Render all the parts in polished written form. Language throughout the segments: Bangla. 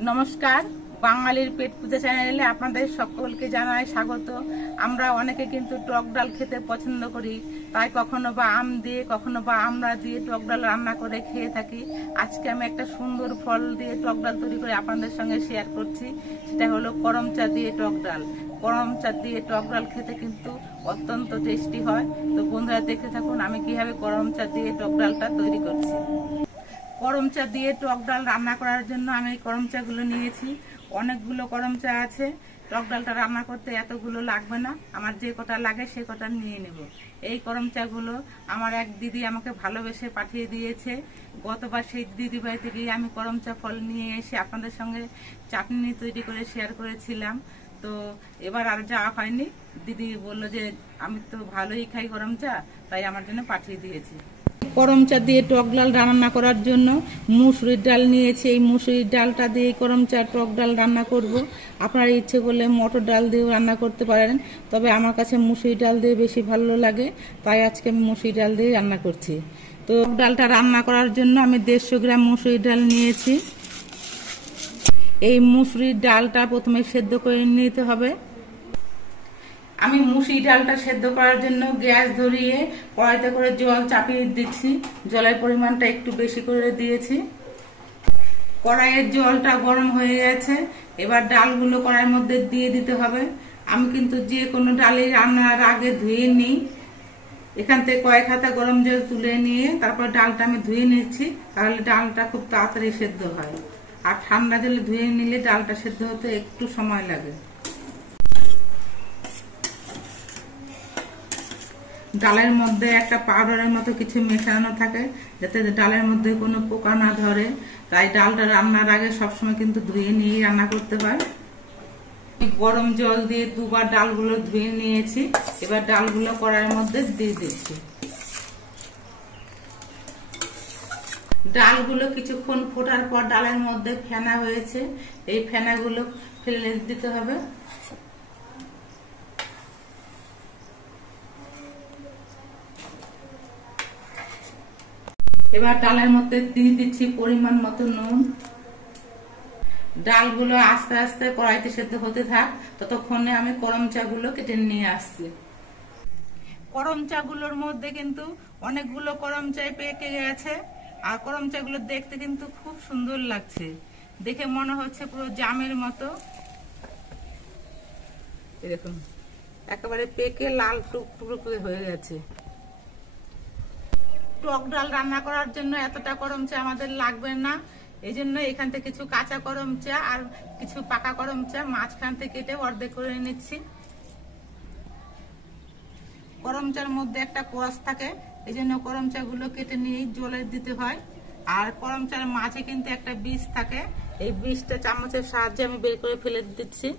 নমস্কার, বাঙালির পেট পূজা চ্যানেলে আপনাদের সকলকে জানাই স্বাগত। আমরা অনেকে কিন্তু টক ডাল খেতে পছন্দ করি, তাই কখনো বা আম দিয়ে কখনো বা আমড়া দিয়ে টক ডাল রান্না করে খেয়ে থাকি। আজকে আমি একটা সুন্দর ফল দিয়ে টক ডাল তৈরি করে আপনাদের সঙ্গে শেয়ার করছি। সেটা হলো করম চা দিয়ে টক ডাল। করম চা দিয়ে টক ডাল খেতে কিন্তু অত্যন্ত টেস্টি হয়। তো বন্ধুরা দেখতে থাকুন আমি কিভাবে করম চা দিয়ে টক ডালটা তৈরি করছি। করম চা দিয়ে টক ডাল রান্না করার জন্য আমি এই করম চাগুলো নিয়েছি। অনেকগুলো করম চা আছে। টক ডালটা রান্না করতে এতগুলো লাগবে না, আমার যে কটা লাগে সে কটা নিয়ে নেব। এই করম চাগুলো আমার এক দিদি আমাকে ভালোবেসে পাঠিয়ে দিয়েছে। গতবার সেই দিদি বাড়ি থেকেই আমি করম চা ফল নিয়ে এসে আপনাদের সঙ্গে চাটনি তৈরি করে শেয়ার করেছিলাম। তো এবার আর যাওয়া হয়নি। দিদি বললো যে আমি তো ভালোই খাই করম চা, তাই আমার জন্য পাঠিয়ে দিয়েছি। করম চা দিয়ে টক ডাল রান্না করার জন্য মুসুরির ডাল নিয়েছি। এই মুসুরির ডালটা দিয়ে করম চা টক ডাল রান্না করব। আপনারা ইচ্ছে করলে মটর ডাল দিয়েও রান্না করতে পারেন, তবে আমার কাছে মুসুরির ডাল দিয়ে বেশি ভালো লাগে, তাই আজকে আমি মুসুরির ডাল দিয়ে রান্না করছি। তো টক ডালটা রান্না করার জন্য আমি 150 গ্রাম মুসুরির ডাল নিয়েছি। এই মুসুরির ডালটা প্রথমে সেদ্ধ করে নিতে হবে। আমি মুসুরি ডালটা সেদ্ধ করার জন্য গ্যাস ধরিয়ে কড়াইতে করে জল চাপিয়ে দিচ্ছি। জলের পরিমাণটা একটু বেশি করে দিয়েছি। কড়াইয়ের জলটা গরম হয়ে গেছে। এবার ডালগুলো কড়াইয়ের মধ্যে দিয়ে দিতে হবে। আমি কিন্তু যে কোনো ডালই রান্নার আগে ধুয়ে নিই। এখান থেকে কয়েক হাতা গরম জল তুলে নিয়ে তারপর ডালটা আমি ধুয়ে নিচ্ছি, তাহলে ডালটা খুব তাড়াতাড়ি সেদ্ধ হয়। আর ঠান্ডা জলে ধুয়ে নিলে ডালটা সেদ্ধ হতে একটু সময় লাগে। ডালের মধ্যে একটা পাউডারের মতো কিছু মেশানো থাকে, যাতে ডালের মধ্যে কোনো পোকা না ধরে, তাই ডালটা রান্নার আগে সবসময় কিন্তু ধুয়ে নিয়ে রান্না করতে হয়। গরম জল দিয়ে দুবার ডালগুলো ধুয়ে নিয়েছি। এবার ডালগুলো কড়াইয়ের মধ্যে দিয়ে দিচ্ছি। ডালগুলো কিছুক্ষণ ফোটার পর ডালের মধ্যে ফেনা হয়েছে, এই ফেনাগুলো ফেলে দিতে হবে। এবার ডালের মধ্যে দিয়ে দিচ্ছি পরিমাণ মতো নুন। ডালগুলো আস্তে আস্তে কড়াইতে সেদ্ধ হতে থাক, ততক্ষণে আমি করম চাগুলো কেটে নিয়ে আসছি। করম চাগুলোর মধ্যে কিন্তু অনেকগুলো করম চাই পেকে গেছে, আর করম চাগুলো দেখতে কিন্তু খুব সুন্দর লাগছে। দেখে মনে হচ্ছে পুরো জামের মতো। এরকম একেবারে পেকে লাল টুকটুক হয়ে গেছে। টক ডাল রান্না করার জন্য এতটা করম চা আমাদের লাগবে না, এই জন্য এখান থেকে কিছু কাঁচা করম চা আর কিছু পাকা করম চা মাঝখান থেকে কেটে অর্ধেক করে নিচ্ছি। করম চার মধ্যে একটা কোয়াশ থাকে, এই জন্য করম চা গুলো কেটে নিয়ে জলে দিতে হয়। আর করম চার মাঝে কিন্তু একটা বীজ থাকে, এই বীজটা চামচের সাহায্যে আমি বের করে ফেলে দিচ্ছি।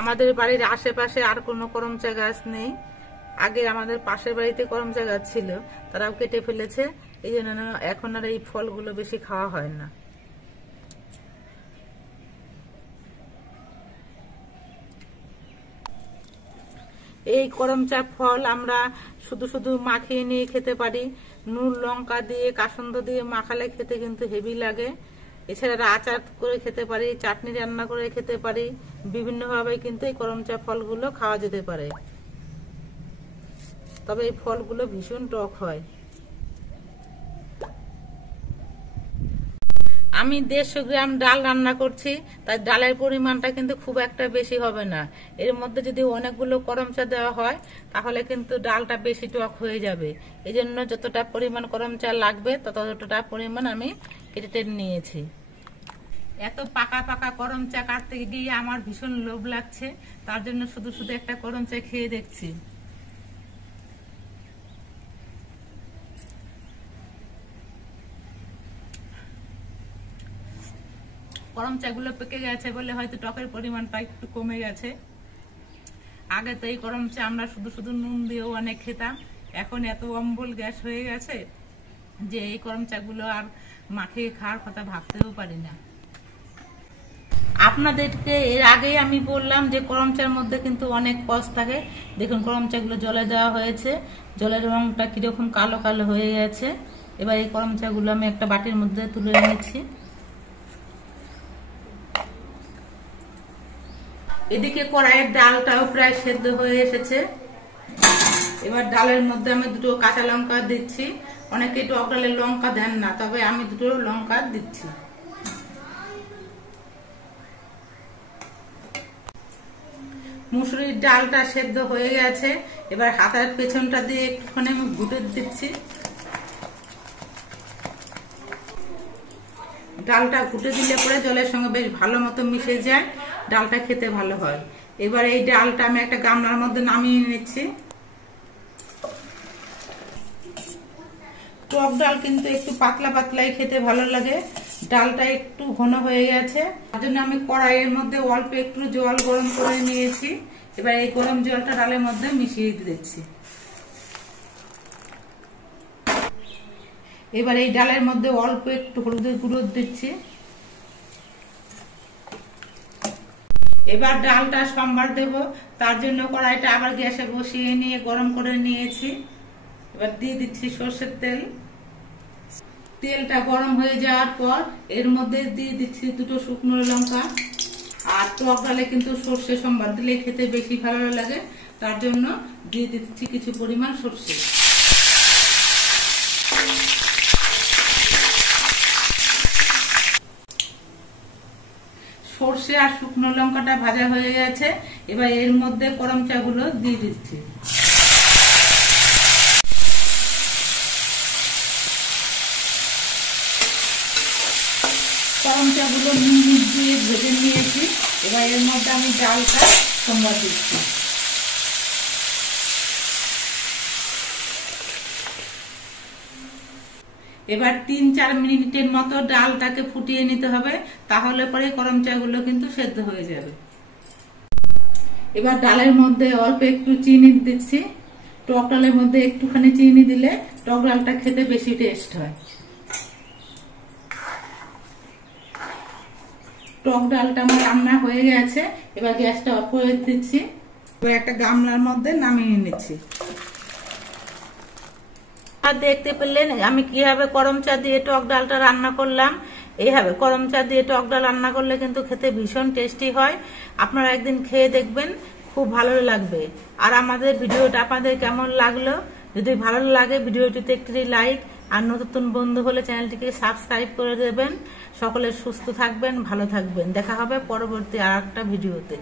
আমাদের বাড়ির আশেপাশে আর কোনো করম চা গাছ নেই। আগে আমাদের পাশের বাড়িতে করম চা গাছ ছিল, তারাও কেটে ফেলেছে, এই জন্য এখন আর এই ফলগুলো বেশি খাওয়া হয় না। এই করম চা ফল আমরা শুধু শুধু মাখিয়ে নিয়ে খেতে পারি, নুন লঙ্কা দিয়ে কাসন্দ দিয়ে মাখালে খেতে কিন্তু হেভি লাগে। এছাড়া আচার করে খেতে পারি, চাটনি রান্না করে খেতে পারি, বিভিন্নভাবে কিন্তু এই করম চা ফলগুলো খাওয়া যেতে পারে। তবে এই ফলগুলো ভীষণ টক হয়। আমি 150 গ্রাম ডাল রান্না করছি, তাই ডালের পরিমাণটা কিন্তু খুব একটা বেশি হবে না। এর মধ্যে যদি অনেকগুলো করম চা দেওয়া হয় তাহলে কিন্তু ডালটা বেশি টক হয়ে যাবে। এই জন্য যতটা পরিমাণ করম চা লাগবে ততটা পরিমাণ আমি কেটে নিয়েছি। এত পাকা পাকা করম চা কাটতে গিয়ে আমার ভীষণ লোভ লাগছে, তার জন্য শুধু শুধু একটা করম চা খেয়ে দেখছি। করম চাগুলো পেকে গেছে বলে হয়তো টকের পরিমাণটা একটু কমে গেছে। আগে তো এই গরম চা আমরা শুধু শুধু নুন দিয়েও অনেক খেতাম, এখন এত অম্বল গ্যাস হয়ে গেছে যে এই গরম চাগুলো আর মাখিয়ে খাওয়ার কথা ভাবতেও পারি না। আপনাদেরকে এর আগেই আমি বললাম যে গরম চার মধ্যে কিন্তু অনেক কষ থাকে। দেখুন গরম চাগুলো জলে দেওয়া হয়েছে, জলের রংটা কিরকম কালো কালো হয়ে গেছে। এবার এই গরম চাগুলো আমি একটা বাটির মধ্যে তুলে নিয়েছি। এদিকে কড়াইয়ের ডালটাও প্রায় সেদ্ধ হয়ে এসেছে। এবার ডালের মধ্যে আমি দুটো কাঁচা লঙ্কা দিচ্ছি। অনেকে টক ডালের লঙ্কা দেন না, তবে আমি দুটো লঙ্কা দিচ্ছি। মুসুরির ডালটা সেদ্ধ হয়ে গেছে। এবার হাতের পেছনটা দিয়ে একটুখানি আমি ঘুটে দিচ্ছি। ডালটা ঘুটে দিলে পরে জলের সঙ্গে বেশ ভালো মতো মিশে যায়, ডালটা খেতে ভালো হয়। এবার এই ডালটা আমি একটা গামলার মধ্যে নামিয়ে নিচ্ছি। টক ডাল কিন্তু একটু পাতলা পাতলাই খেতে ভালো লাগে, ডালটা একটু ঘন হয়ে গেছে, তার জন্য আমি কড়াইয়ের মধ্যে অল্প একটু জল গরম করে নিয়েছি। এবার এই গরম জলটা ডালের মধ্যে মিশিয়ে দিচ্ছি। এবার এই ডালের মধ্যে অল্প একটু হলুদের গুঁড়ো দিচ্ছি। এবার ডালটা সম্বার দেব, তার জন্য কড়াইটা আবার গ্যাসে বসিয়ে নিয়ে গরম করে নিয়েছি। এবার দিয়ে দিচ্ছি সরষের তেল। তেলটা গরম হয়ে যাওয়ার পর এর মধ্যে দিয়ে দিচ্ছি দুটো শুকনো লঙ্কা। আর টক ডালে কিন্তু সর্ষে সম্বার দিলে খেতে বেশি ভালো লাগে, তার জন্য দিয়ে দিচ্ছি কিছু পরিমাণ সর্ষে। সর্ষে আর শুকনো লঙ্কাটা ভাজা হয়ে গেছে। এবার এর মধ্যে গরম চাগুলো দিয়ে দিচ্ছি। গরম চাগুলো মিনিট দিয়ে ভেজে নিয়েছি। এবার এর মধ্যে আমি ডালটা সম্বার দিচ্ছি। এবার 3-4 মিনিটের মতো ডালটাকে ফুটিয়ে নিতে হবে, তাহলে পরে গরম চাগুলো কিন্তু সেদ্ধ হয়ে যাবে। এবার ডালের মধ্যে অল্প একটু চিনি দিচ্ছি। টক ডালের মধ্যে একটুখানি চিনি দিলে টক ডালটা খেতে বেশি টেস্ট হয়। টক ডালটা আমার রান্না হয়ে গেছে। এবার গ্যাসটা অফ করে দিচ্ছি। এবার একটা গামলার মধ্যে নামিয়ে নিচ্ছি। দেখতে পেলেন আমি কিভাবে গরম চা দিয়ে টক ডালটা রান্না করলাম। এইভাবে গরম চা দিয়ে টক ডাল রান্না করলে কিন্তু খেতে ভীষণ টেস্টি হয়। আপনারা একদিন খেয়ে দেখবেন, খুব ভালো লাগবে। আর আমাদের ভিডিওটা আপনাদের কেমন লাগলো, যদি ভালো লাগে ভিডিওটিতে একটি লাইক, আর নতুন বন্ধু হলে চ্যানেলটিকে সাবস্ক্রাইব করে দেবেন। সকলে সুস্থ থাকবেন, ভালো থাকবেন। দেখা হবে পরবর্তী আর একটা ভিডিওতে।